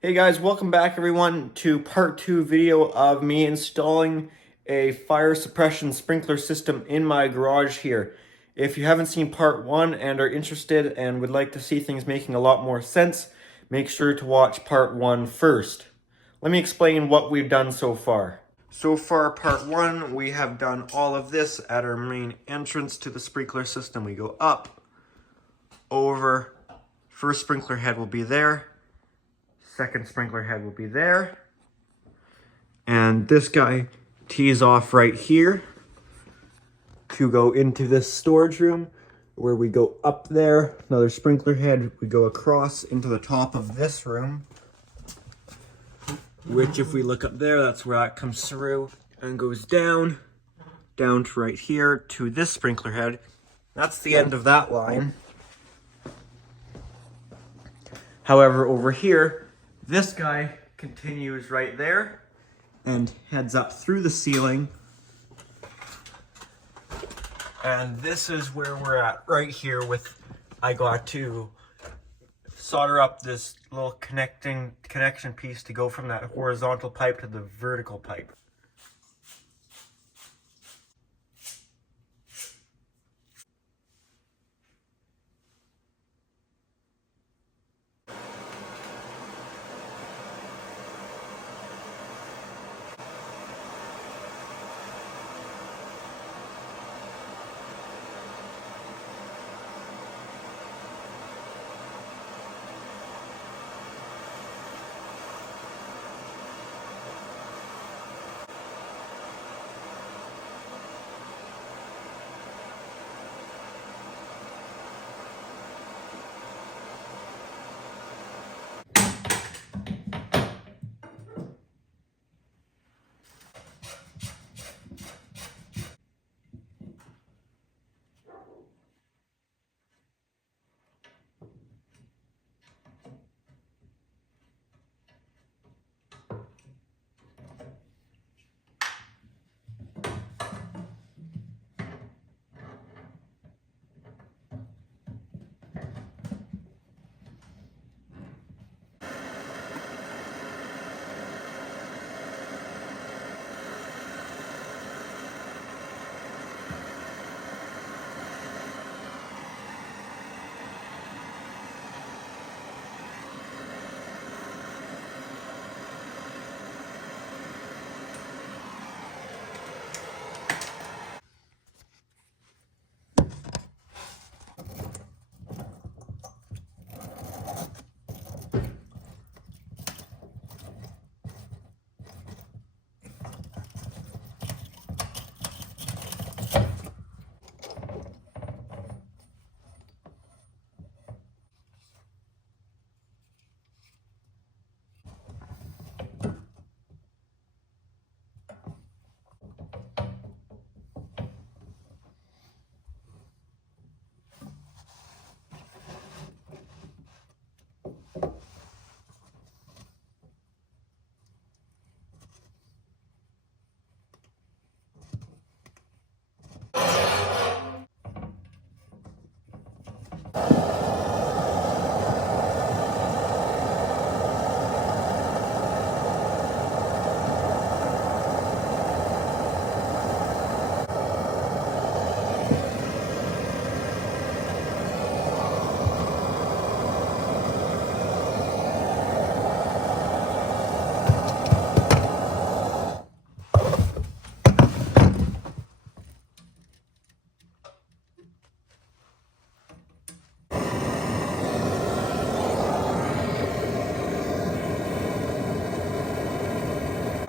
Hey guys, welcome back everyone to part 2 video of me installing a fire suppression sprinkler system in my garage here. If you haven't seen part 1 and are interested and would like to see things making a lot more sense, make sure to watch part 1 first. Let me explain what we've done so far. So far, part 1, we have done all of this at our main entrance to the sprinkler system. We go up, over, first sprinkler head will be there. Second sprinkler head will be there. And this guy tees off right here to go into this storage room where we go up there, another sprinkler head, we go across into the top of this room, which if we look up there, that's where that comes through and goes down to right here to this sprinkler head. That's the end of that line. However, over here, this guy continues right there and heads up through the ceiling. And this is where we're at right here with, I got to solder up this little connection piece to go from that horizontal pipe to the vertical pipe.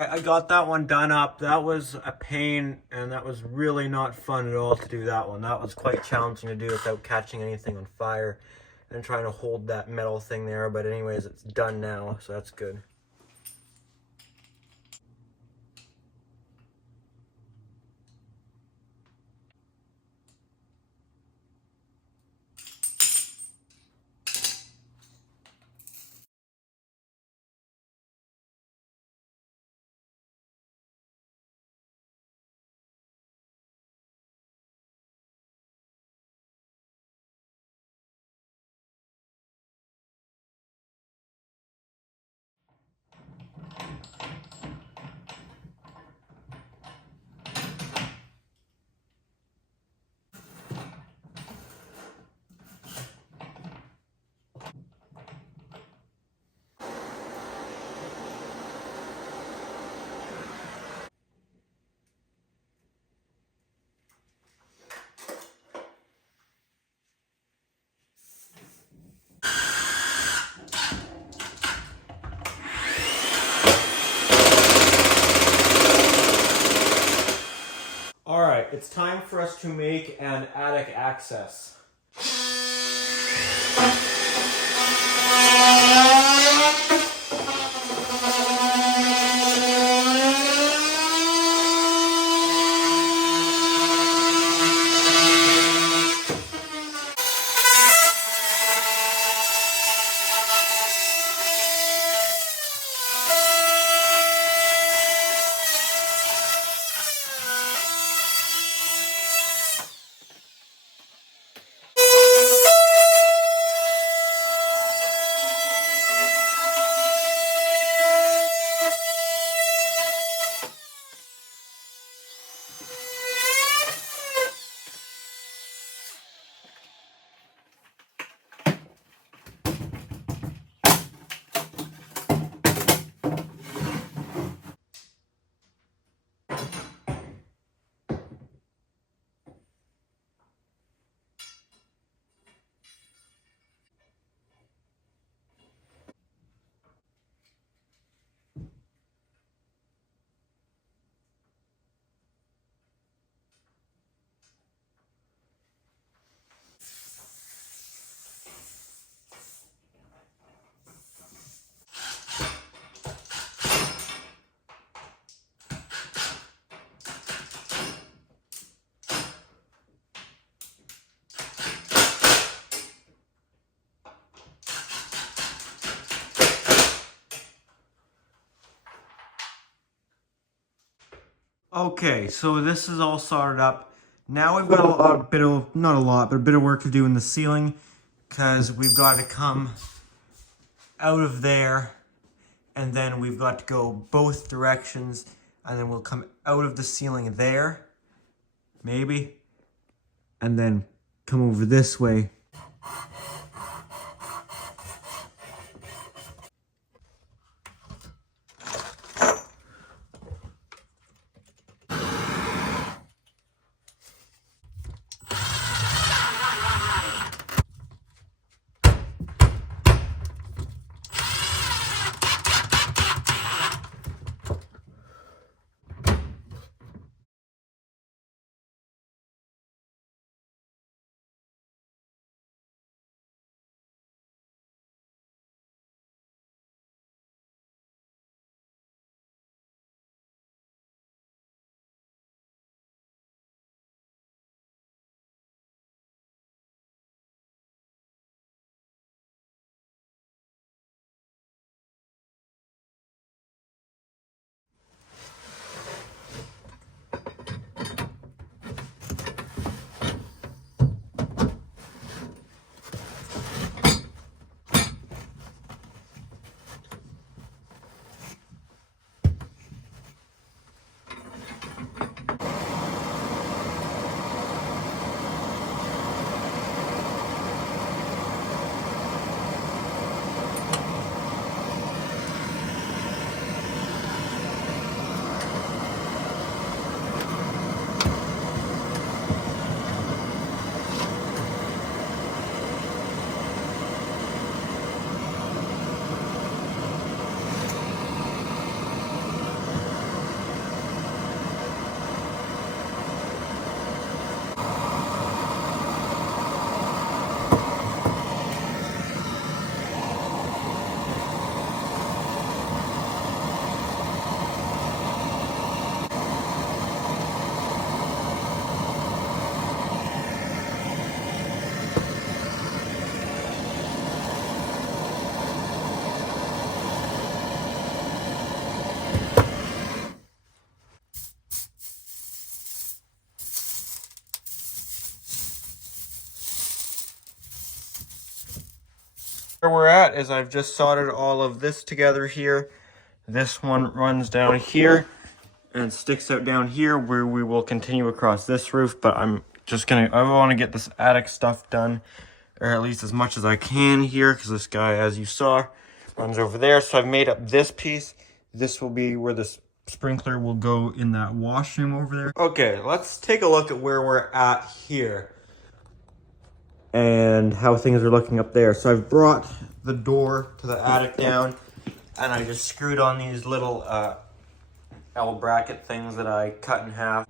I got that one done up. That was a pain, and that was really not fun at all to do that one. That was quite challenging to do without catching anything on fire and trying to hold that metal thing there. But anyways, it's done now, so that's good. it's time for us to make an attic access. Okay, so this is all soldered up. Now we've got not a lot, but a bit of work to do in the ceiling, because we've got to come out of there, and then we've got to go both directions, and then we'll come out of the ceiling there, maybe, and then come over this way. Where we're at is I've just soldered all of this together here. This one runs down here and sticks out down here where we will continue across this roof, but I want to get this attic stuff done, or at least as much as I can here, because this guy, as you saw, runs over there. So I've made up this piece. This will be where the sprinkler will go in that washroom over there. Okay, let's take a look at where we're at here and how things are looking up there. So I've brought the door to the attic down, and I just screwed on these little L bracket things that I cut in half.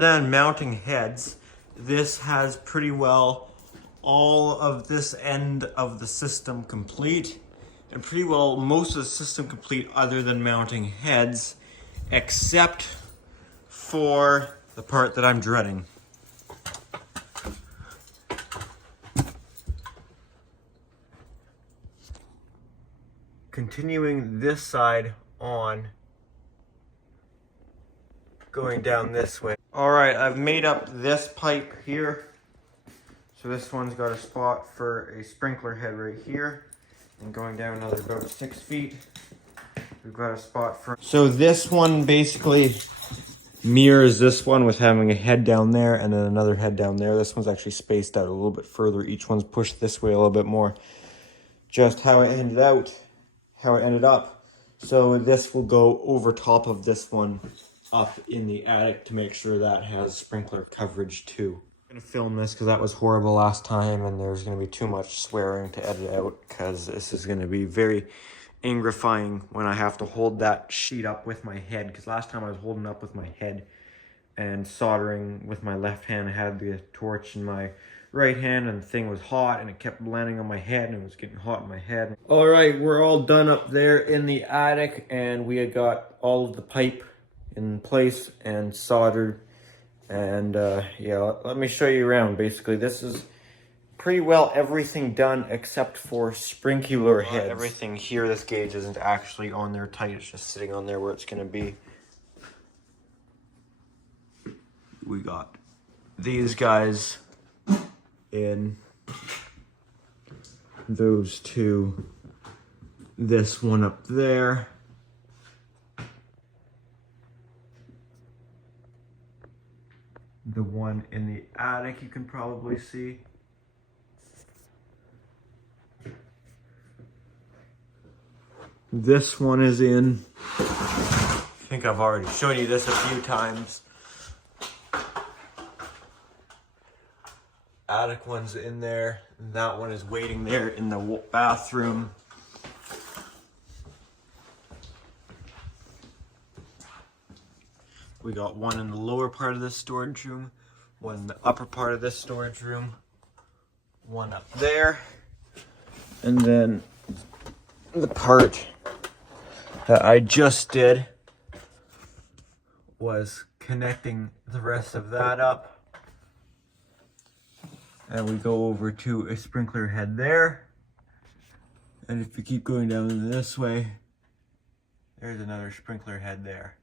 Then mounting heads. This has pretty well all of this end of the system complete, and pretty well most of the system complete other than mounting heads, except for the part that I'm dreading. Continuing this side on, going down this way. All right, I've made up this pipe here. So this one's got a spot for a sprinkler head right here. And going down another about 6 feet, we've got a spot for... So this one basically mirrors this one with having a head down there and then another head down there. This one's actually spaced out a little bit further. Each one's pushed this way a little bit more. Just how it ended up. So this will go over top of this one up in the attic to make sure that has sprinkler coverage too. I'm gonna film this because that was horrible last time, and there's gonna be too much swearing to edit out because this is gonna be very angrifying when I have to hold that sheet up with my head, because last time I was holding up with my head and soldering with my left hand. I had the torch in my right hand and the thing was hot and it kept landing on my head and it was getting hot in my head. All right, we're all done up there in the attic and we had got all of the pipe in place and soldered. And yeah, let me show you around. Basically, this is pretty well everything done except for sprinkler heads. Everything here, this gauge isn't actually on there tight. It's just sitting on there where it's going to be. We got these guys in, those two, this one up there. The one in the attic you can probably see. This one is in. I think I've already shown you this a few times. Attic one's in there, and that one is waiting there in the bathroom. We got one in the lower part of this storage room, one in the upper part of this storage room, one up there, and then the part that I just did was connecting the rest of that up. And we go over to a sprinkler head there. And if you keep going down this way, there's another sprinkler head there.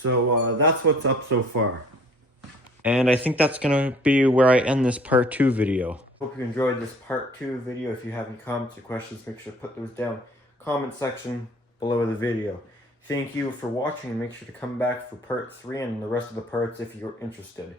So that's what's up so far. And I think that's gonna be where I end this part 2 video. Hope you enjoyed this part 2 video. If you have any comments or questions, make sure to put those down in the comment section below the video. Thank you for watching, and make sure to come back for part 3 and the rest of the parts if you're interested.